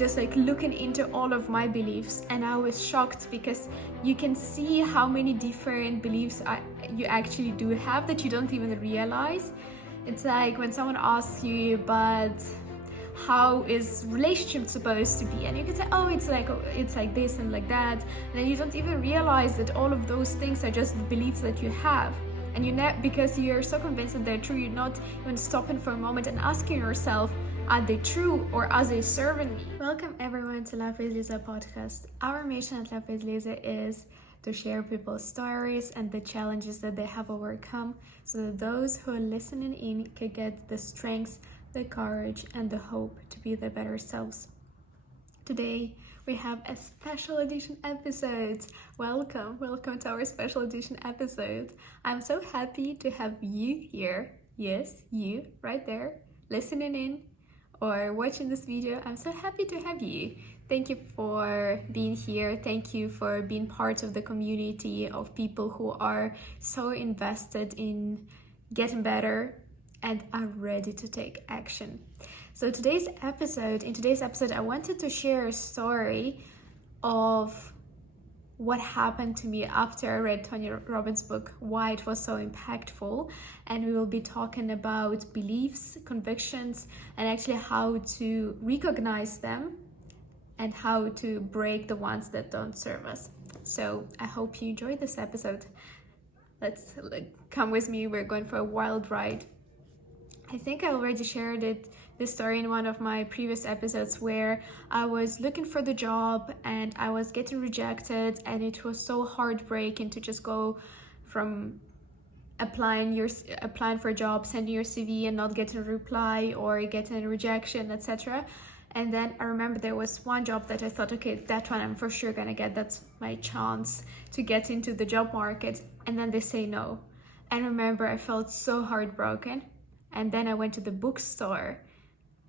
just like looking into all of my beliefs, and I was shocked because you can see how many different beliefs you actually do have that you don't even realize. It's like when someone asks you, but how is relationship supposed to be, and you can say, oh, it's like this and like that, and then you don't even realize that all of those things are just the beliefs that you have. And because you're so convinced that they're true, you're not even stopping for a moment and asking yourself, are they true or are they serving me? Welcome everyone to LifewithLiza podcast. Our mission at LifewithLiza is to share people's stories and the challenges that they have overcome, so that those who are listening in can get the strength, the courage, and the hope to be their better selves. Today we have a special edition episode. Welcome to our special edition episode. I'm so happy to have you here. Yes, you right there listening in or watching this video. I'm so happy to have you. Thank you for being here. Thank you for being part of the community of people who are so invested in getting better and are ready to take action. So in today's episode, I wanted to share a story of what happened to me after I read Tony Robbins' book, why it was so impactful. And we will be talking about beliefs, convictions, and actually how to recognize them and how to break the ones that don't serve us. So I hope you enjoyed this episode. Let's come with me. We're going for a wild ride. I think I already shared this story in one of my previous episodes, where I was looking for the job and I was getting rejected, and it was so heartbreaking to just go from applying for a job, sending your CV and not getting a reply or getting a rejection, etc. And then I remember there was one job that I thought, okay, that one I'm for sure gonna get, that's my chance to get into the job market, and then they say no. And remember, I felt so heartbroken. And then I went to the bookstore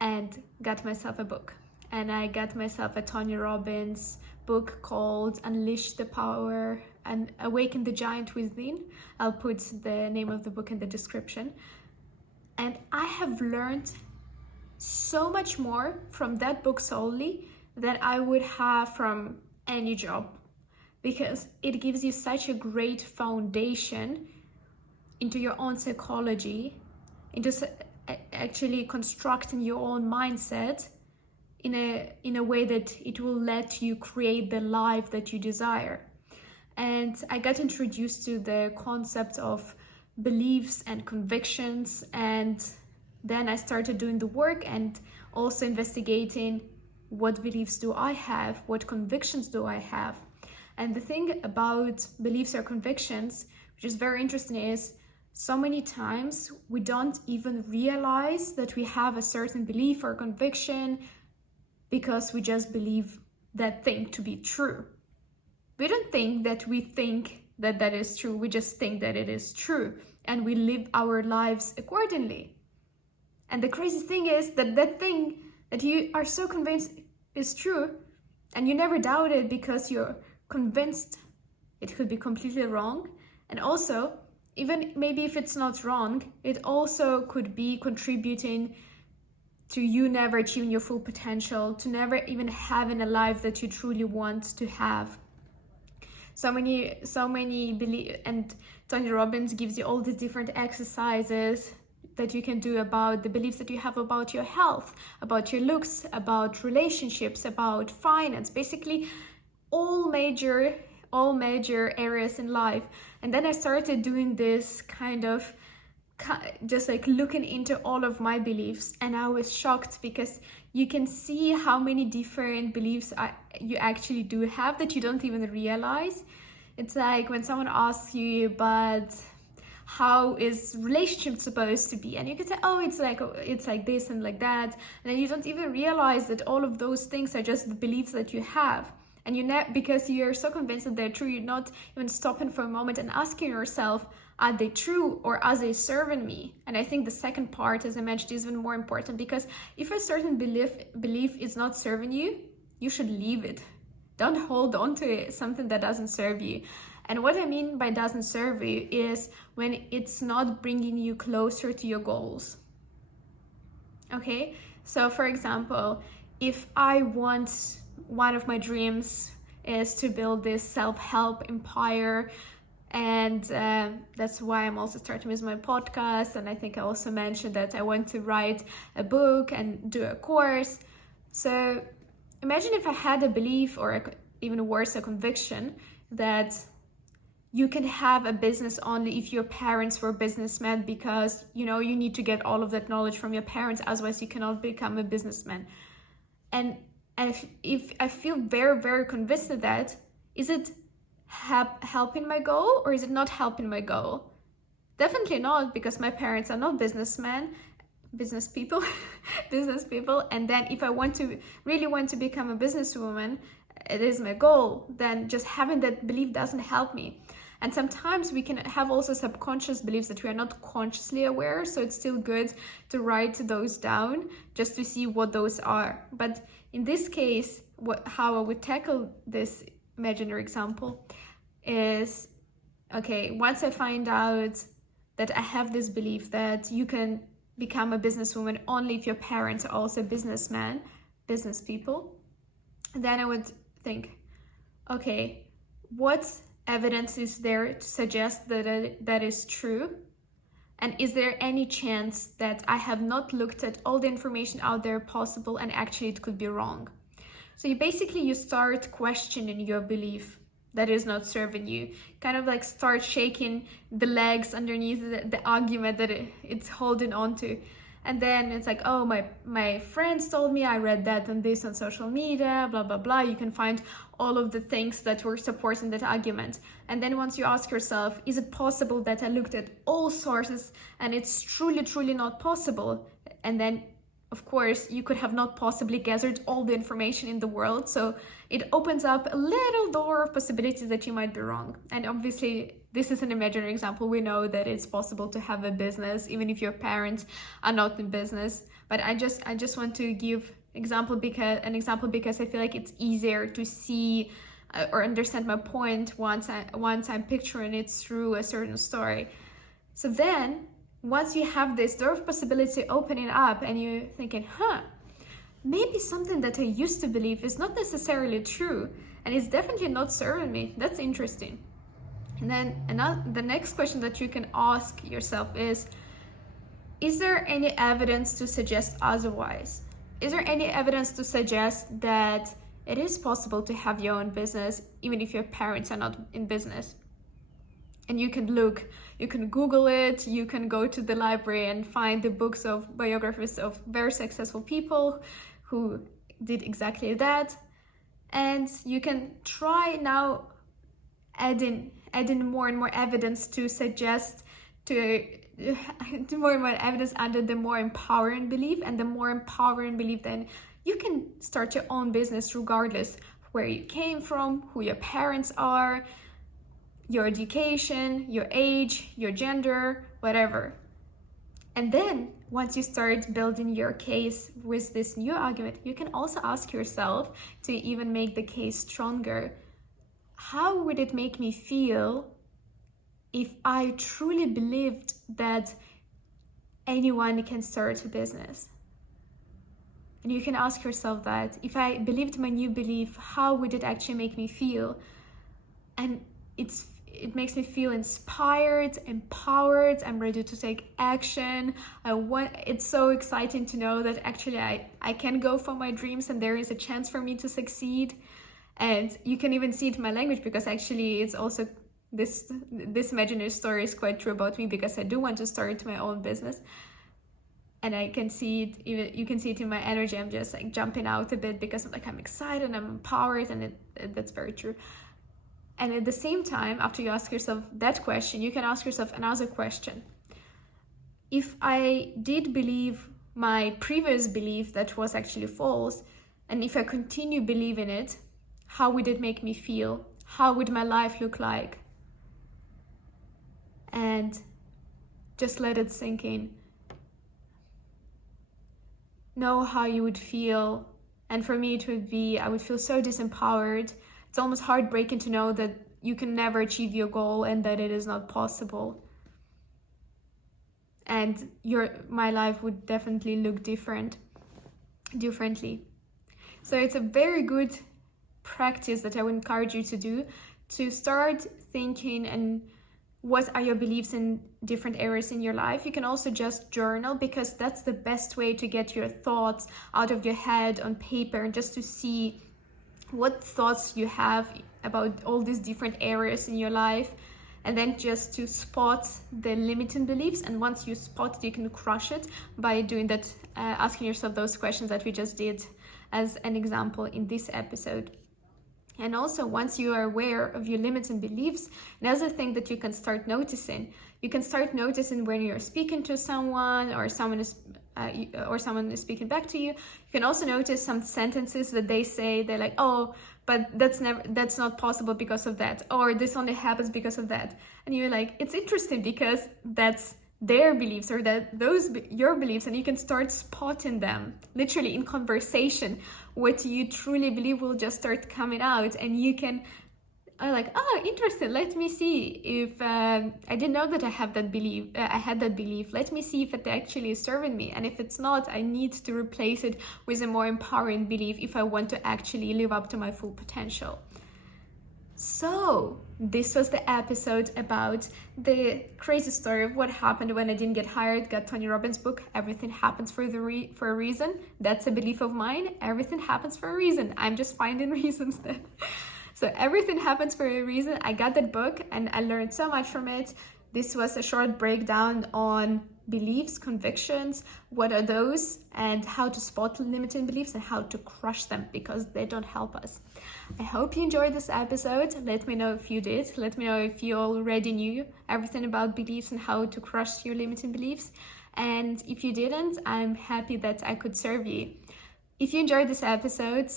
and got myself a book. And I got myself a Tony Robbins book called Unleash the Power and Awaken the Giant Within. I'll put the name of the book in the description. And I have learned so much more from that book solely than I would have from any job, because it gives you such a great foundation into your own psychology, into actually constructing your own mindset in a way that it will let you create the life that you desire. And I got introduced to the concept of beliefs and convictions, and then I started doing the work and also investigating what beliefs do I have, what convictions do I have. And the thing about beliefs or convictions, which is very interesting, is so many times we don't even realize that we have a certain belief or conviction because we just believe that thing to be true. We don't think that we think that that is true, we just think that it is true, and we live our lives accordingly. And the crazy thing is that that thing that you are so convinced is true, and you never doubt it because you're convinced it could be completely wrong. And also, even maybe if it's not wrong, it also could be contributing to you never achieving your full potential, to never even having a life that you truly want to have. So many belief, and Tony Robbins gives you all these different exercises that you can do about the beliefs that you have about your health, about your looks, about relationships, about finance, basically all major areas in life. And then I started doing this kind of just like looking into all of my beliefs, and I was shocked because you can see how many different beliefs you actually do have that you don't even realize. It's like when someone asks you, but how is relationship supposed to be, and you can say, oh, it's like this and like that, and then you don't even realize that all of those things are just the beliefs that you have. And because you're so convinced that they're true, you're not even stopping for a moment and asking yourself, are they true or are they serving me? And I think the second part, as I mentioned, is even more important, because if a certain belief is not serving you, you should leave it. Don't hold on to something that doesn't serve you. And what I mean by doesn't serve you is when it's not bringing you closer to your goals. Okay? So for example, if I want, one of my dreams is to build this self-help empire, and that's why I'm also starting with my podcast. And I think I also mentioned that I want to write a book and do a course. So imagine if I had a belief, or even worse, a conviction, that you can have a business only if your parents were businessmen, because you need to get all of that knowledge from your parents, otherwise you cannot become a businessman. And if I feel very, very convinced of that, is it helping my goal, or is it not helping my goal? Definitely not, because my parents are not business people. And then if I really want to become a businesswoman, it is my goal, then just having that belief doesn't help me. And sometimes we can have also subconscious beliefs that we are not consciously aware, so it's still good to write those down just to see what those are. But in this case, how I would tackle this imaginary example is, okay, once I find out that I have this belief that you can become a businesswoman only if your parents are also businessmen, business people, then I would think, okay, what evidence is there to suggest that is true? And is there any chance that I have not looked at all the information out there possible and actually it could be wrong? So you start questioning your belief that is not serving you, kind of like start shaking the legs underneath the argument that it's holding on to. And then it's like, oh, my friends told me, I read that and this on social media, blah, blah, blah. You can find all of the things that were supporting that argument. And then once you ask yourself, is it possible that I looked at all sources and it's truly, truly not possible? And then, of course, you could have not possibly gathered all the information in the world. So it opens up a little door of possibilities that you might be wrong. And obviously, this is an imaginary example. We know that it's possible to have a business, even if your parents are not in business. But I just want to give an example because I feel like it's easier to see or understand my point once I'm picturing it through a certain story. So then, once you have this door of possibility opening up and you're thinking, maybe something that I used to believe is not necessarily true and it's definitely not serving me. That's interesting. And then the next question that you can ask yourself is there any evidence to suggest otherwise? Is there any evidence to suggest that it is possible to have your own business even if your parents are not in business? And you can Google it, you can go to the library and find the books of biographies of very successful people who did exactly that. And you can try now adding more and more evidence to suggest more and more evidence under the more empowering belief. And the more empowering belief, then you can start your own business regardless where you came from, who your parents are, your education, your age, your gender, whatever. And then once you start building your case with this new argument, you can also ask yourself to even make the case stronger. How would it make me feel if I truly believed that anyone can start a business? And you can ask yourself that. If I believed my new belief, how would it actually make me feel? And it makes me feel inspired, empowered. I'm ready to take action. It's so exciting to know that actually I can go for my dreams and there is a chance for me to succeed. And you can even see it in my language, because actually it's also this imaginary story is quite true about me, because I do want to start my own business. And I can see it, you can see it in my energy. I'm just like jumping out a bit because I'm excited, I'm empowered, and that's very true. And at the same time, after you ask yourself that question, you can ask yourself another question. If I did believe my previous belief that was actually false, and if I continue believing it, how would it make me feel? How would my life look like? And just let it sink in. Know how you would feel. And for me, I would feel so disempowered. It's almost heartbreaking to know that you can never achieve your goal and that it is not possible. And my life would definitely look differently. So it's a very good practice that I would encourage you to do, to start thinking and what are your beliefs in different areas in your life. You can also just journal, because that's the best way to get your thoughts out of your head on paper, and just to see what thoughts you have about all these different areas in your life, and then just to spot the limiting beliefs. And once you spot it, you can crush it by doing that, asking yourself those questions that we just did as an example in this episode. And also, once you are aware of your limits and beliefs, another thing that you can start noticing, when you're speaking to someone, or someone is speaking back to you. You can also notice some sentences that they say. They're like, "Oh, but that's not possible because of that," or "this only happens because of that." And you're like, it's interesting, because that's their beliefs, or your beliefs, and you can start spotting them literally in conversation. What you truly believe will just start coming out, and you can like, oh, interesting, let me see if I didn't know that I had that belief. Let me see if it actually is serving me, and if it's not, I need to replace it with a more empowering belief if I want to actually live up to my full potential. So this was the episode about the crazy story of what happened when I didn't get hired. Got Tony Robbins' book, Everything Happens for a Reason. That's a belief of mine. Everything happens for a reason. I'm just finding reasons then. So everything happens for a reason. I got that book and I learned so much from it. This was a short breakdown on beliefs, convictions, what are those, and how to spot limiting beliefs and how to crush them, because they don't help us. I hope you enjoyed this episode. Let me know if you did. Let me know if you already knew everything about beliefs and how to crush your limiting beliefs. And if you didn't, I'm happy that I could serve you. If you enjoyed this episode,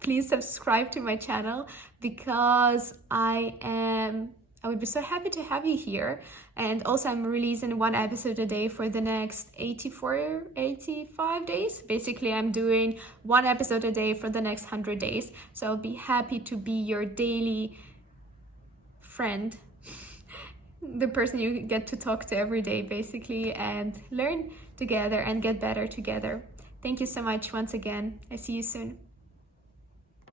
please subscribe to my channel, because I would be so happy to have you here. And also, I'm releasing one episode a day for the next 85 days. Basically, I'm doing one episode a day for the next 100 days. So I'll be happy to be your daily friend, the person you get to talk to every day, basically, and learn together and get better together. Thank you so much once again. I see you soon.